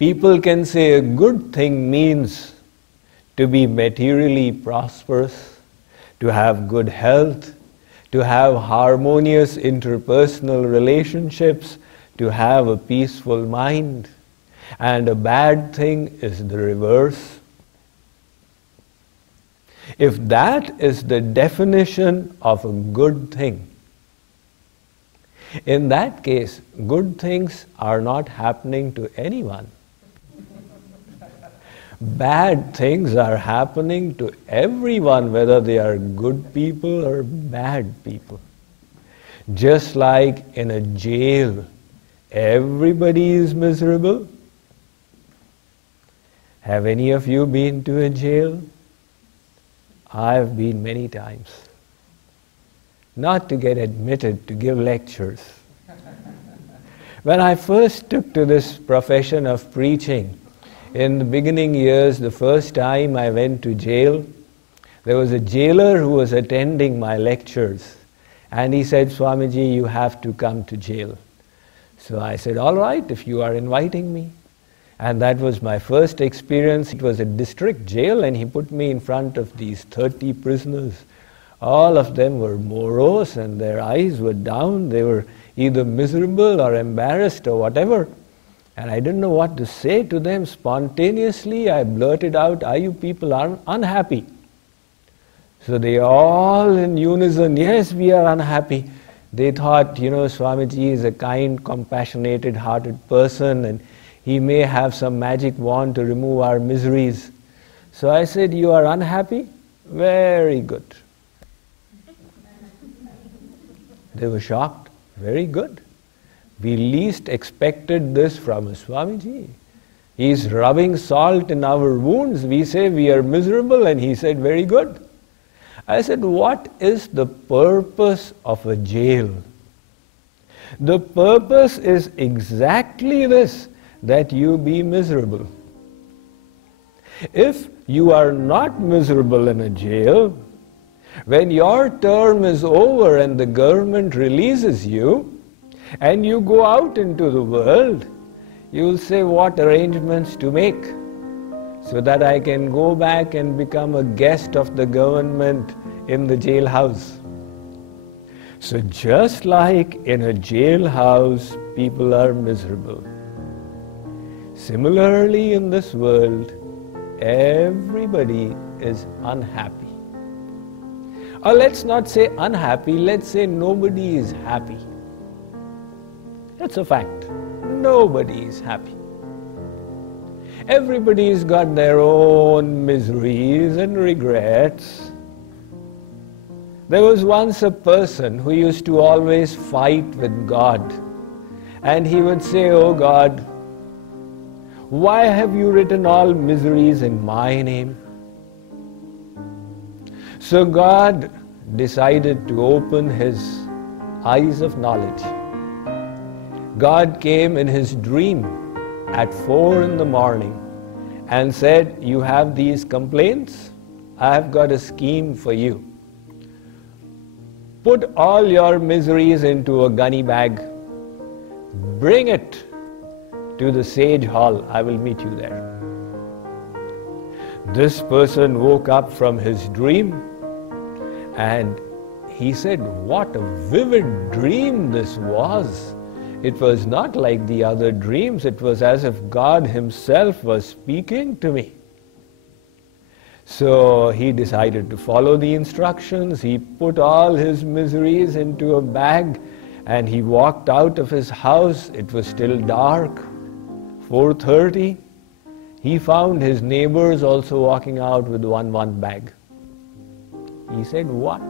People can say a good thing means to be materially prosperous, to have good health, to have harmonious interpersonal relationships, to have a peaceful mind. And a bad thing is the reverse. If that is the definition of a good thing, in that case, good things are not happening to anyone. Bad things are happening to everyone, whether they are good people or bad people. Just like in a jail, everybody is miserable. Have any of you been to a jail? I've been many times. Not to get admitted to give lectures. When I first took to this profession of preaching, in the beginning years, the first time I went to jail, there was a jailer who was attending my lectures. And he said, "Swamiji, you have to come to jail." So I said, "All right, if you are inviting me." And that was my first experience. It was a district jail, and he put me in front of these 30 prisoners. All of them were morose, and their eyes were down. They were either miserable or embarrassed or whatever. And I didn't know what to say to them. Spontaneously, I blurted out, "Are you people unhappy?" So they all in unison, "Yes, we are unhappy." They thought, Swamiji is a kind, compassionated hearted person, and he may have some magic wand to remove our miseries. So I said, "You are unhappy? Very good." They were shocked. Very good. We least expected this from a Swamiji. He's rubbing salt in our wounds. We say we are miserable, and he said, "Very good." I said, "What is the purpose of a jail?" The purpose is exactly this, that you be miserable. If you are not miserable in a jail, when your term is over and the government releases you, and you go out into the world, you will say, "What arrangements to make so that I can go back and become a guest of the government in the jailhouse?" So just like in a jailhouse, people are miserable. Similarly, in this world, everybody is unhappy. Or let's not say unhappy, let's say nobody is happy. That's a fact. Nobody is happy. Everybody's got their own miseries and regrets. There was once a person who used to always fight with God. And he would say, "Oh God, why have you written all miseries in my name?" So God decided to open his eyes of knowledge. God came in his dream at 4 in the morning and said, "You have these complaints? I have got a scheme for you. Put all your miseries into a gunny bag. Bring it to the sage hall. I will meet you there." This person woke up from his dream and he said, "What a vivid dream this was." It was not like the other dreams. It was as if God himself was speaking to me. So he decided to follow the instructions. He put all his miseries into a bag and he walked out of his house. It was still dark, 4:30. He found his neighbors also walking out with one bag. He said, "What?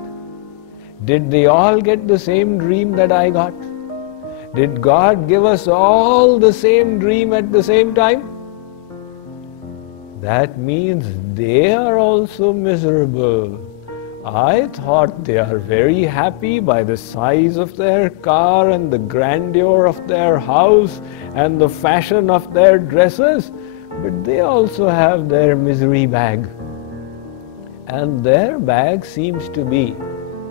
Did they all get the same dream that I got? Did God give us all the same dream at the same time? That means they are also miserable. I thought they are very happy by the size of their car and the grandeur of their house and the fashion of their dresses, but they also have their misery bag. And their bag seems to be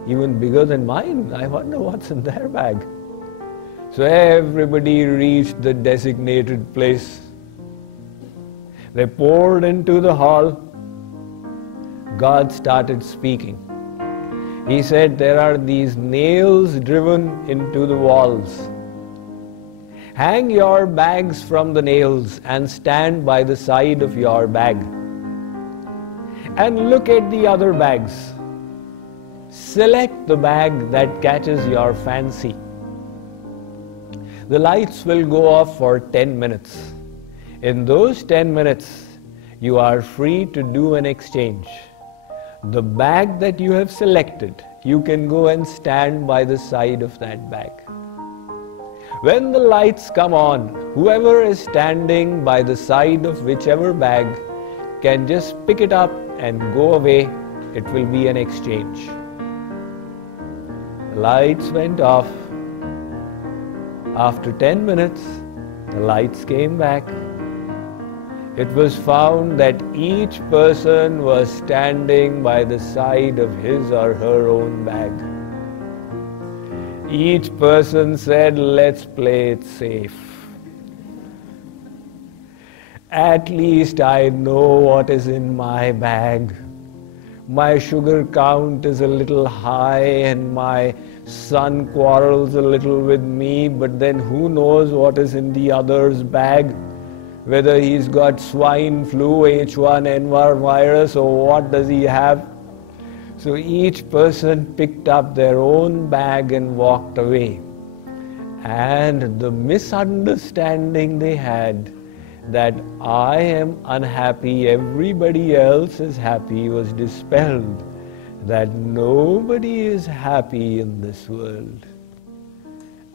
even bigger than mine. I wonder what's in their bag." So everybody reached the designated place. They poured into the hall. God started speaking. He said, there are these nails driven into the walls. Hang your bags from the nails and stand by the side of your bag. And look at the other bags. Select the bag that catches your fancy. The lights will go off for 10 minutes. In those 10 minutes, you are free to do an exchange. The bag that you have selected, you can go and stand by the side of that bag. When the lights come on, whoever is standing by the side of whichever bag can just pick it up and go away. It will be an exchange. The lights went off. After 10 minutes, the lights came back. It was found that each person was standing by the side of his or her own bag. Each person said, let's play it safe. At least I know what is in my bag. My sugar count is a little high and my son quarrels a little with me, but then who knows what is in the other's bag? Whether he's got swine flu, H1N1 virus, or what does he have? So each person picked up their own bag and walked away. And the misunderstanding they had that I am unhappy, everybody else is happy, was dispelled. That nobody is happy in this world.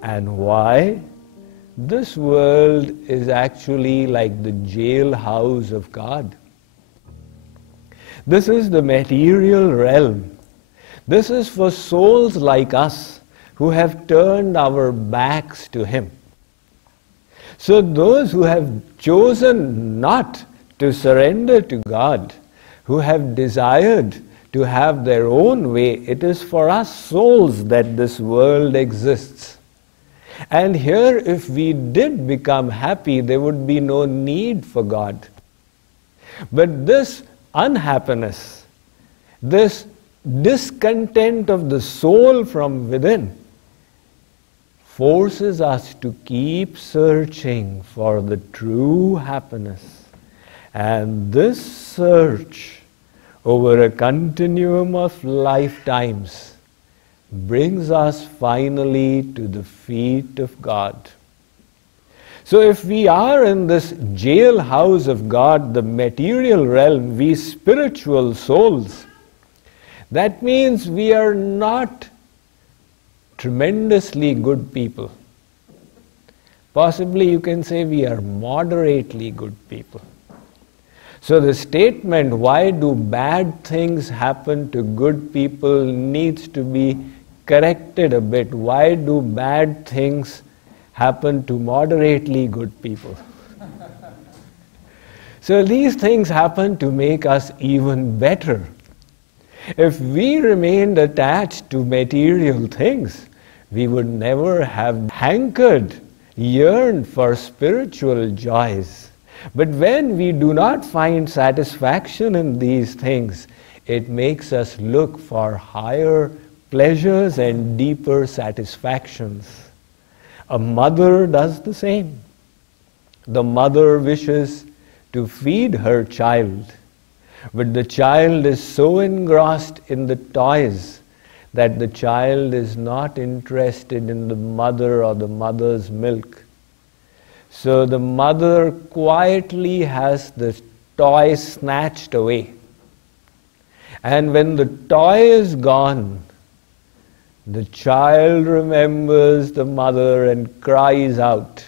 And why? This world is actually like the jailhouse of God. This is the material realm. This is for souls like us who have turned our backs to Him. So those who have chosen not to surrender to God, who have desired to have their own way, it is for us souls that this world exists. And here, if we did become happy, there would be no need for God. But this unhappiness, this discontent of the soul from within, forces us to keep searching for the true happiness. And this search over a continuum of lifetimes brings us finally to the feet of God. So if we are in this jailhouse of God, the material realm, we spiritual souls, that means we are not tremendously good people. Possibly you can say we are moderately good people. So the statement, why do bad things happen to good people, needs to be corrected a bit. Why do bad things happen to moderately good people? So these things happen to make us even better. If we remained attached to material things, we would never have hankered, yearned for spiritual joys. But when we do not find satisfaction in these things, it makes us look for higher pleasures and deeper satisfactions. A mother does the same. The mother wishes to feed her child, but the child is so engrossed in the toys that the child is not interested in the mother or the mother's milk. So the mother quietly has the toy snatched away. And when the toy is gone, the child remembers the mother and cries out.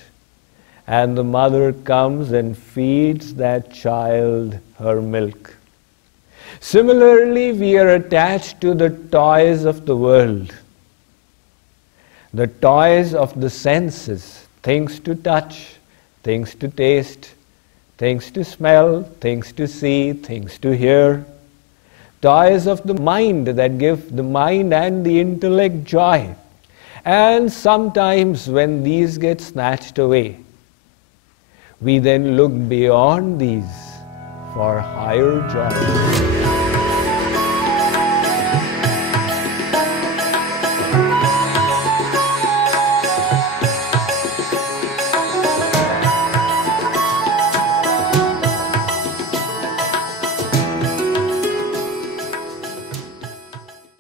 And the mother comes and feeds that child her milk. Similarly, we are attached to the toys of the world, the toys of the senses, things to touch, things to taste, things to smell, things to see, things to hear, toys of the mind that give the mind and the intellect joy. And sometimes when these get snatched away, we then look beyond these for higher joy.